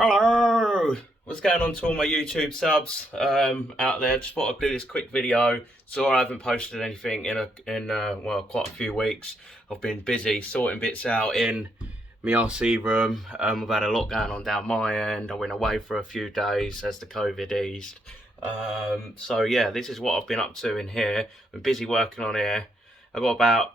Hello! What's going on to all my YouTube subs out there? Just thought I'd do this quick video. So I haven't posted anything in well, quite a few weeks. I've been busy sorting bits out in my RC room. I've had a lot going on down my end. I went away for a few days as the COVID eased. So yeah, this is what I've been up to in here. I've been busy working on here. I've got about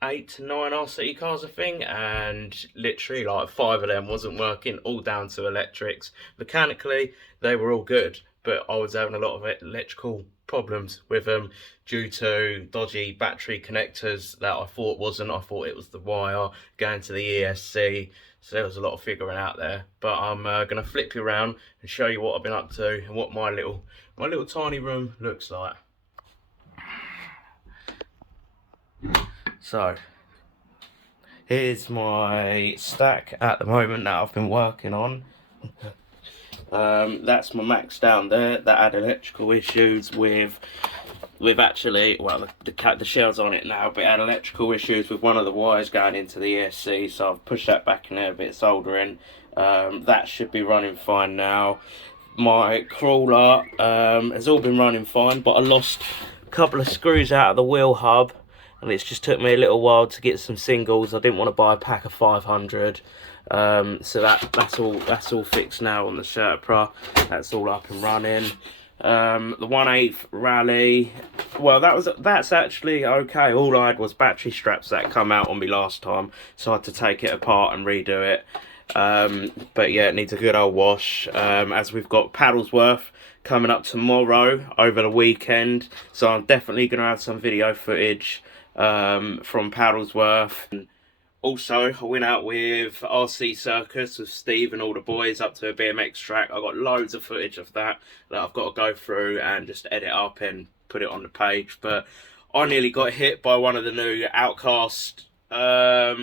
eight to nine RC cars, I think, and literally like 5 of them wasn't working, all down to electrics. Mechanically, they were all good, but I was having a lot of electrical problems with them due to dodgy battery connectors that I thought wasn't. I thought it was the wire going to the ESC. So there was a lot of figuring out there. But I'm going to flip you around and show you what I've been up to and what my little tiny room looks like. So here's my stack at the moment that I've been working on. That's my Max down there that had electrical issues with actually, well, the shell's on it now, but it had electrical issues with one of the wires going into the ESC, so I've pushed that back in there, a bit of soldering. That should be running fine now. My crawler has all been running fine, but I lost a couple of screws out of the wheel hub, and it's just took me a little while to get some singles. I didn't want to buy a pack of 500, so that's all fixed now on the Sherpa. That's all up and running. The 1/8 rally, well, that's actually okay. All I had was battery straps that come out on me last time, so I had to take it apart and redo it. But yeah, it needs a good old wash. As we've got Paddlesworth coming up tomorrow over the weekend, so I'm definitely going to have some video footage from Paddlesworth. Also, I went out with RC Circus with Steve and all the boys up to a BMX track. I got loads of footage of that I've got to go through and just edit up and put it on the page. But I nearly got hit by one of the new Outcast, what are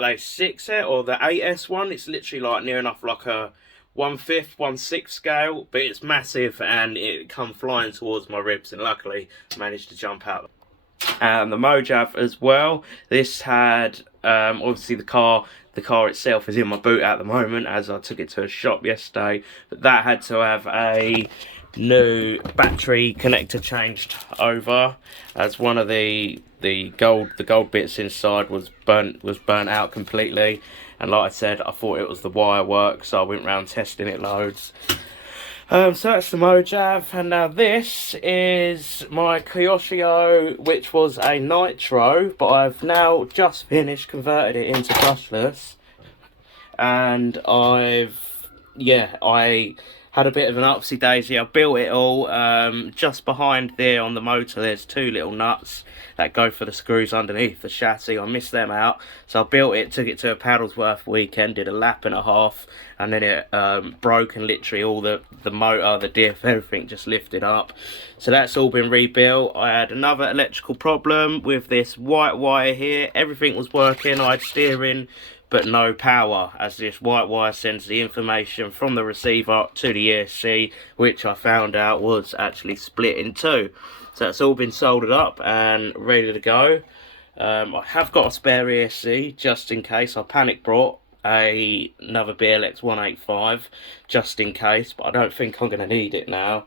they, 6S or the 8S one? It's literally like near enough like a 1/5, 1/6 scale, but it's massive and it come flying towards my ribs, and luckily I managed to jump out. And the Mojave as well. This had obviously the car itself is in my boot at the moment as I took it to a shop yesterday, but that had to have a new battery connector changed over, as one of the gold bits inside was burnt out completely, and like I said, I thought it was the wire work, so I went round testing it loads. So that's the Mojave, and now this is my Kyosho, which was a Nitro, but I've now just finished converted it into brushless, and I had a bit of an upsy daisy. I built it all. Just behind there on the motor there's 2 little nuts that go for the screws underneath the chassis. I missed them out, so I built it, took it to a Paddlesworth weekend, did a lap and a half, and then it broke, and literally all the motor, the diff, everything just lifted up. So that's all been rebuilt. I had another electrical problem with this white wire here. Everything was working. I had steering but no power, as this white wire sends the information from the receiver to the ESC, which I found out was actually split in two. So it's all been soldered up and ready to go. I have got a spare ESC just in case. I panic brought another BLX 185 just in case, but I don't think I'm going to need it now.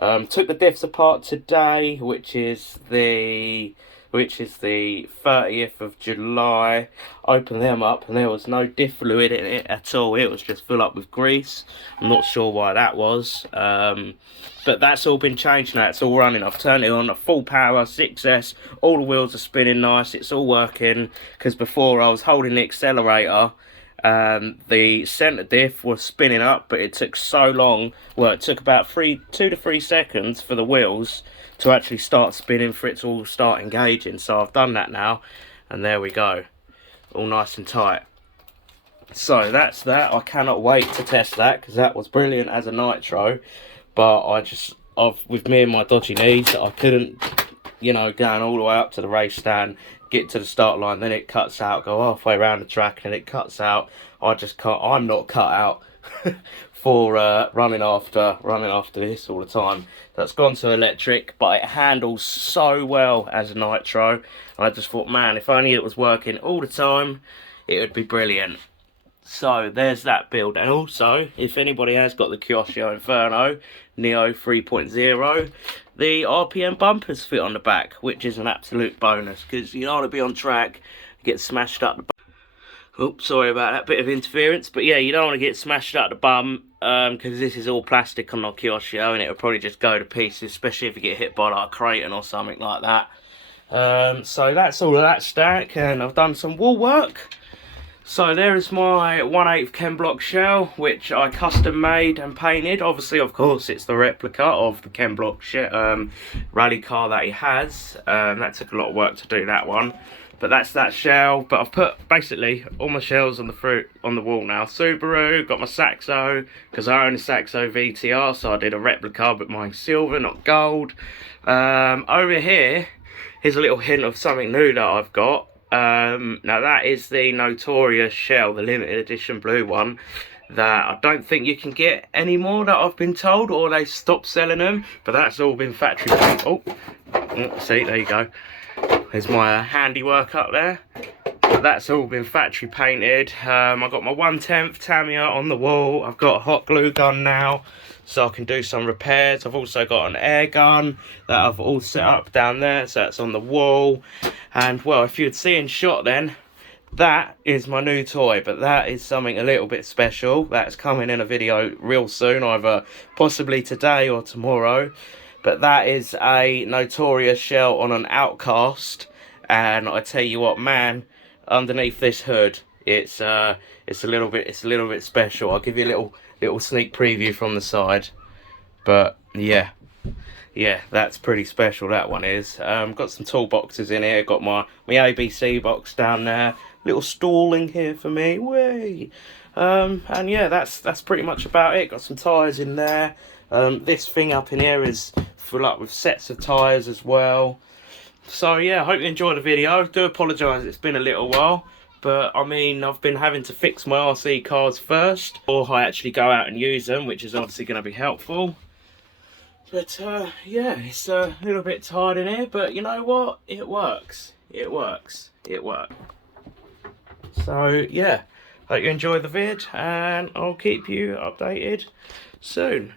Took the diffs apart today, which is the 30th of July. Opened them up and there was no diff fluid in it at all. It was just full up with grease. I'm not sure why that was, but that's all been changed now. It's all running. I've turned it on at full power, 6S. All the wheels are spinning nice. It's all working, because before I was holding the accelerator and the centre diff was spinning up, but it took so long. Well, it took about 2 to 3 seconds for the wheels to actually start spinning, for it to all start engaging. So I've done that now, and there we go, all nice and tight. So that's that. I cannot wait to test that, because that was brilliant as a Nitro, but with me and my dodgy knees, I couldn't, going all the way up to the race stand, get to the start line, then it cuts out, go halfway around the track and it cuts out. I just can't. I'm not cut out for running after this all the time. That's gone to electric, but it handles so well as a Nitro. And I just thought, man, if only it was working all the time, it would be brilliant. So there's that build. And also, if anybody has got the Kyosho Inferno Neo 3.0, the RPM bumpers fit on the back, which is an absolute bonus, because you don't want to be on track, get smashed up the bum. Oops, sorry about that bit of interference, but yeah, you don't want to get smashed up the bum, because this is all plastic on the Kyosho, and it'll probably just go to pieces, especially if you get hit by like a Kraton or something like that. So that's all of that stack, and I've done some wool work. So there is my 1/8 Ken Block shell, which I custom made and painted. Obviously, of course, it's the replica of the Ken Block rally car that he has. That took a lot of work to do that one. But that's that shell. But I've put basically all my shells on the wall now. Subaru, got my Saxo, because I own a Saxo VTR, so I did a replica, but mine's silver, not gold. Over here, here's a little hint of something new that I've got. Now that is the Notorious shell, the limited edition blue one, that I don't think you can get anymore, that I've been told, or they stopped selling them, but that's all been factory painted. Oh, see, there you go. There's my handiwork up there. But that's all been factory painted. I've got my 1/10 Tamiya on the wall. I've got a hot glue gun now, so I can do some repairs. I've also got an air gun that I've all set up down there, so that's on the wall. And well, if you'd seen shot then, that is my new toy, but that is something a little bit special. That's coming in a video real soon, either possibly today or tomorrow. But that is a Notorious shell on an Outcast, and I tell you what, man, underneath this hood, it's a little bit special. I'll give you a little sneak preview from the side. But yeah, that's pretty special, that one is. Got some toolboxes in here, got my ABC box down there, little stalling here for me, way. And yeah, that's pretty much about it. Got some tyres in there. This thing up in here is full up with sets of tyres as well. So yeah, I hope you enjoyed the video. I do apologise, it's been a little while, but I mean, I've been having to fix my RC cars first, or I actually go out and use them, which is obviously going to be helpful. But yeah, it's a little bit tired in here, but you know what? It works. It works. It works. So yeah, hope you enjoyed the vid, and I'll keep you updated soon.